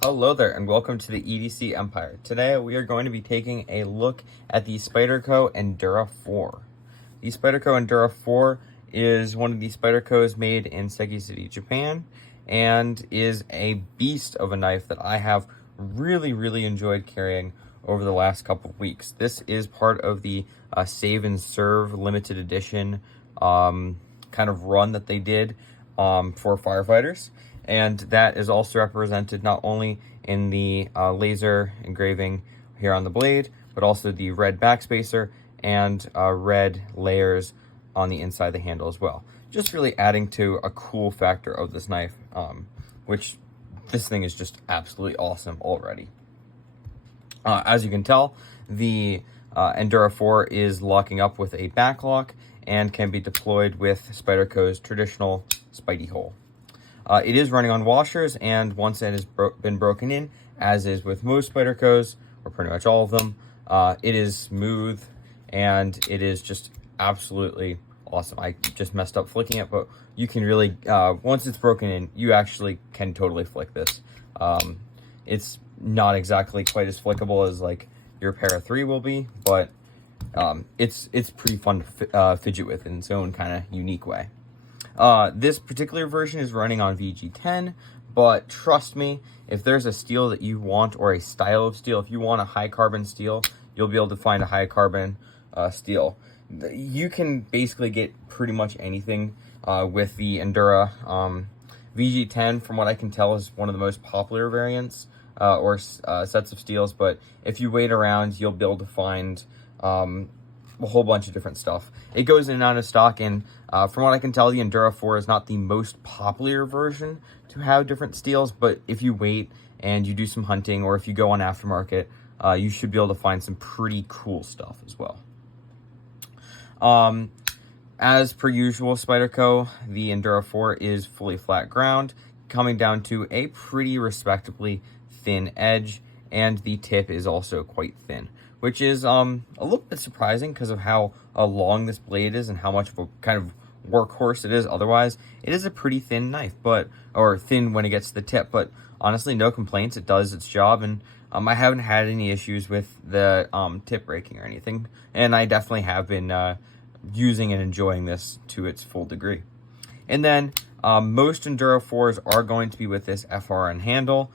Hello there and welcome to the EDC Empire. Today we are going to be taking a look at the Spyderco Endura 4. The Spyderco Endura 4 is one of the Spydercos made in Seki City, Japan, and is a beast of a knife that I have really enjoyed carrying over the last couple of weeks. This is part of the Save and Serve limited edition kind of run that they did for firefighters. And that is also represented not only in the laser engraving here on the blade, but also the red backspacer and red layers on the inside of the handle as well. Just really adding to a cool factor of this knife, which this thing is just absolutely awesome already. As you can tell, the Endura 4 is locking up with a backlock and can be deployed with Spyderco's traditional Spidey hole. It is running on washers, and once it has been broken in, as is with most Spydercos, or pretty much all of them, it is smooth, and it is just absolutely awesome. I just messed up flicking it, but you can really, once it's broken in, you actually can totally flick this. It's not exactly quite as flickable as like your Para 3 will be, but it's pretty fun to fidget with in its own kind of unique way. This particular version is running on VG10, but trust me, if there's a steel that you want, or a style of steel, if you want a high carbon steel, you'll be able to find a high carbon steel. You can basically get pretty much anything with the Endura. VG10, from what I can tell, is one of the most popular variants or sets of steels, but if you wait around, you'll be able to find a whole bunch of different stuff. It goes in and out of stock, and from what I can tell, the Endura 4 is not the most popular version to have different steels, but if you wait and you do some hunting, or if you go on aftermarket, you should be able to find some pretty cool stuff as well. As per usual, Spyderco, the Endura 4 is fully flat ground, coming down to a pretty respectably thin edge, and the tip is also quite thin, which is a little bit surprising because of how long this blade is and how much of a kind of workhorse it is. Otherwise, it is a pretty thin knife, or thin when it gets to the tip, but honestly, no complaints. It does its job, and I haven't had any issues with the tip breaking or anything, and I definitely have been using and enjoying this to its full degree. And then most Enduro 4s are going to be with this FRN handle,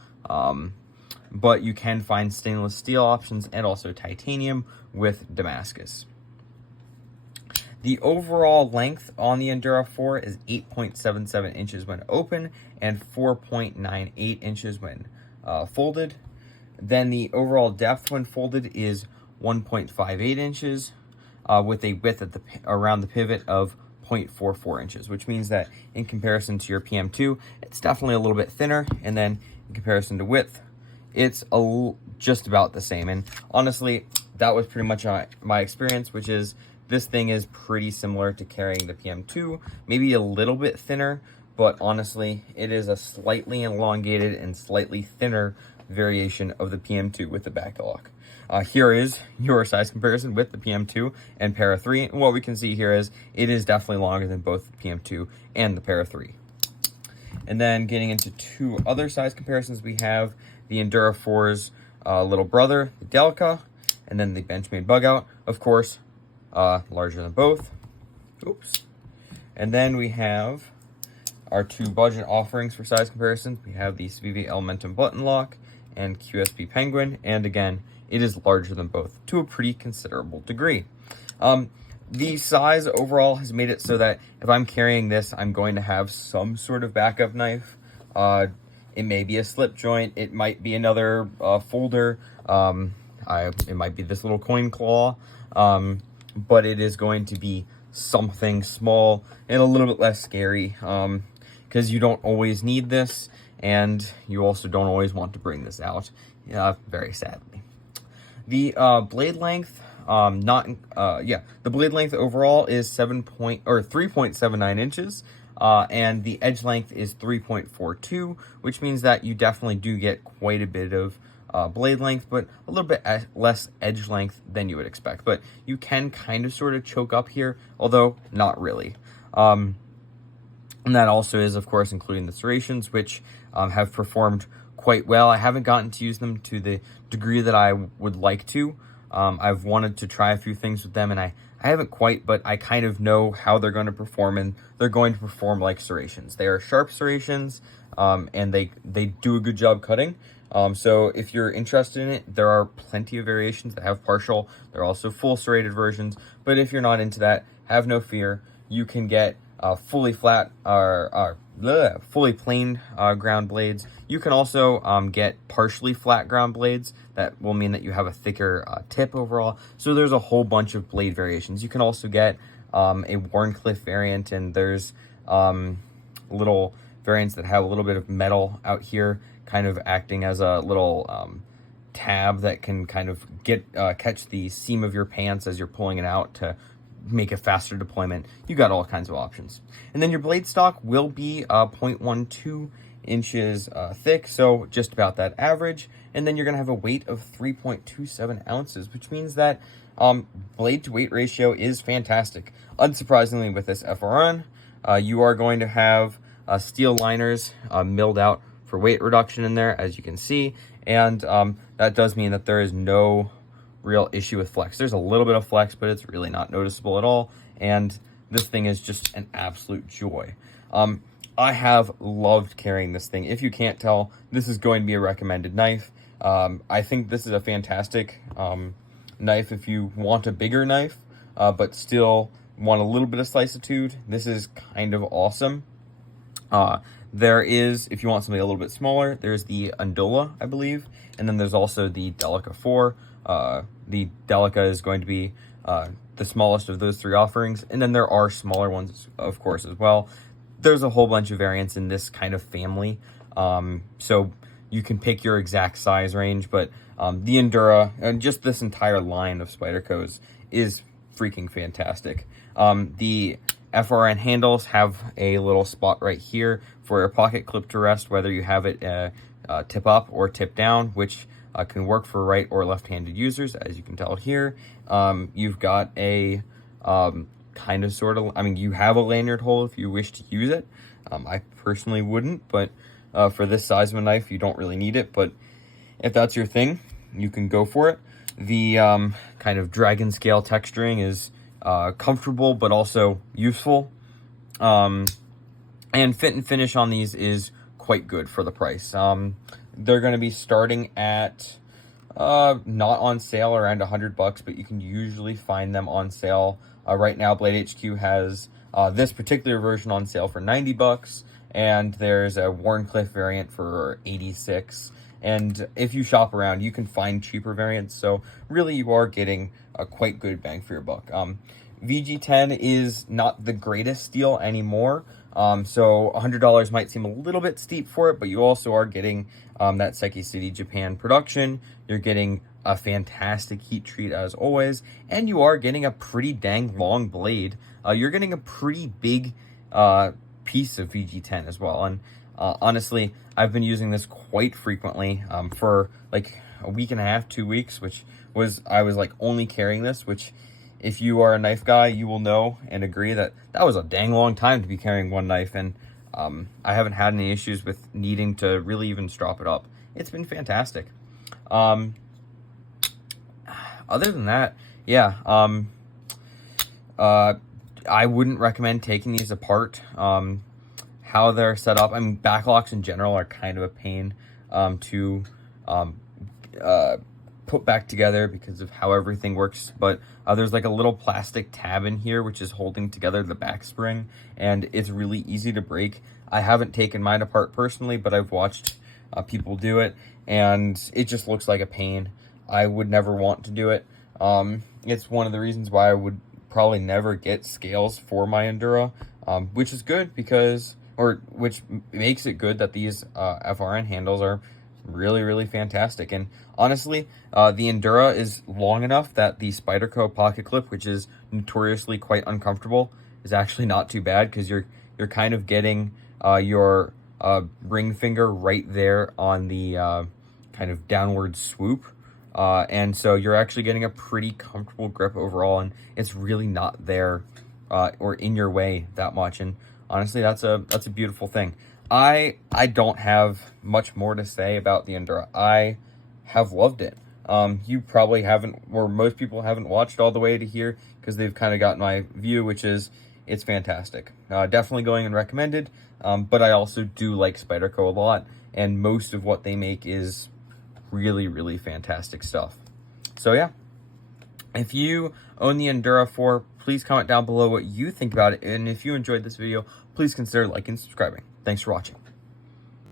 but you can find stainless steel options and also titanium with Damascus. The overall length on the Endura 4 is 8.77 inches when open and 4.98 inches when folded. Then the overall depth when folded is 1.58 inches with a width around the pivot of 0.44 inches, which means that in comparison to your PM2, it's definitely a little bit thinner, and then in comparison to width, it's just about the same. And honestly, that was pretty much my experience, which is this thing is pretty similar to carrying the PM2, maybe a little bit thinner, but honestly, it is a slightly elongated and slightly thinner variation of the PM2 with the backlock. Here is your size comparison with the PM2 and Para 3. And what we can see here is it is definitely longer than both the PM2 and the Para 3. And then getting into two other size comparisons, we have the Endura 4's little brother, the Delica, and then the Benchmade Bugout, of course, larger than both. Oops. And then we have our two budget offerings for size comparisons. We have the Civivi Elementum Button Lock and QSP Penguin, and again, it is larger than both to a pretty considerable degree. The size overall has made it so that if I'm carrying this, I'm going to have some sort of backup knife. It may be a slip joint, it might be another folder, it might be this little coin claw, but it is going to be something small and a little bit less scary, because you don't always need this, and you also don't always want to bring this out, very sadly. The blade length, the blade length overall is 3.79 inches, and the edge length is 3.42, which means that you definitely do get quite a bit of blade length, but a little bit less edge length than you would expect. But you can kind of sort of choke up here, although not really. And that also is, of course, including the serrations, which have performed quite well. I haven't gotten to use them to the degree that I would like to. I've wanted to try a few things with them, and I haven't quite, but I kind of know how they're going to perform, and they're going to perform like serrations. They are sharp serrations, and they do a good job cutting. So if you're interested in it, there are plenty of variations that have partial. There are also full serrated versions, but if you're not into that, have no fear. You can get fully flat or fully plain ground blades. You can also get partially flat ground blades. That will mean that you have a thicker tip overall. So there's a whole bunch of blade variations. You can also get a Warncliffe variant, and there's little variants that have a little bit of metal out here, kind of acting as a little tab that can kind of catch the seam of your pants as you're pulling it out to make a faster deployment. You got all kinds of options. And then your blade stock will be 0.12 inches thick, so just about that average. And then you're going to have a weight of 3.27 ounces, which means that blade to weight ratio is fantastic. Unsurprisingly, with this FRN, you are going to have steel liners milled out for weight reduction in there, as you can see. And that does mean that there is no real issue with flex. There's a little bit of flex, but it's really not noticeable at all. And this thing is just an absolute joy. I have loved carrying this thing. If you can't tell, this is going to be a recommended knife. I think this is a fantastic knife if you want a bigger knife, but still want a little bit of slicitude. This is kind of awesome. There is, if you want something a little bit smaller, there's the Endura, I believe, and then there's also the Delica 4. The Delica is going to be the smallest of those three offerings, and then there are smaller ones, of course, as well. There's a whole bunch of variants in this kind of family, so you can pick your exact size range, but the Endura, and just this entire line of Spydercos is freaking fantastic. The FRN handles have a little spot right here for a pocket clip to rest, whether you have it tip up or tip down, which can work for right or left-handed users, as you can tell here. You've got a kind of sort of, I mean, you have a lanyard hole if you wish to use it. I personally wouldn't, but for this size of a knife, you don't really need it. But if that's your thing, you can go for it. The kind of dragon scale texturing is comfortable, but also useful. And fit and finish on these is quite good for the price. They're going to be starting at not on sale around $100, but you can usually find them on sale. Right now, Blade HQ has this particular version on sale for $90, and there's a Warncliffe variant for $86. And if you shop around, you can find cheaper variants. So really, you are getting a quite good bang for your buck. VG10 is not the greatest deal anymore. So $100 might seem a little bit steep for it, but you also are getting that Seki City Japan production. You're getting a fantastic heat treat as always, and you are getting a pretty dang long blade. You're getting a pretty big piece of VG10 as well. And honestly, I've been using this quite frequently for like a week and a half, 2 weeks, I was like only carrying this, which if you are a knife guy, you will know and agree that that was a dang long time to be carrying one knife. And I haven't had any issues with needing to really even strap it up. It's been fantastic. Other than that, yeah, I wouldn't recommend taking these apart. How they're set up, I mean, backlocks in general are kind of a pain to put back together because of how everything works, but there's like a little plastic tab in here which is holding together the back spring, and it's really easy to break. I haven't taken mine apart personally, but I've watched people do it, and it just looks like a pain. I would never want to do it. It's one of the reasons why I would probably never get scales for my Endura, which is good because, or which makes it good that these FRN handles are really, really fantastic. And honestly, the Endura is long enough that the Spyderco pocket clip, which is notoriously quite uncomfortable, is actually not too bad, because you're kind of getting your ring finger right there on the kind of downward swoop. And so you're actually getting a pretty comfortable grip overall, and it's really not there or in your way that much. And honestly, that's a beautiful thing. I don't have much more to say about the Endura. I have loved it. You probably haven't, or most people haven't watched all the way to here because they've kind of got my view, which is it's fantastic. Definitely going and recommended. But I also do like Spyderco a lot, and most of what they make is really, really fantastic stuff. So yeah, if you own the Endura 4, please comment down below what you think about it, and if you enjoyed this video, please consider liking and subscribing. Thanks for watching.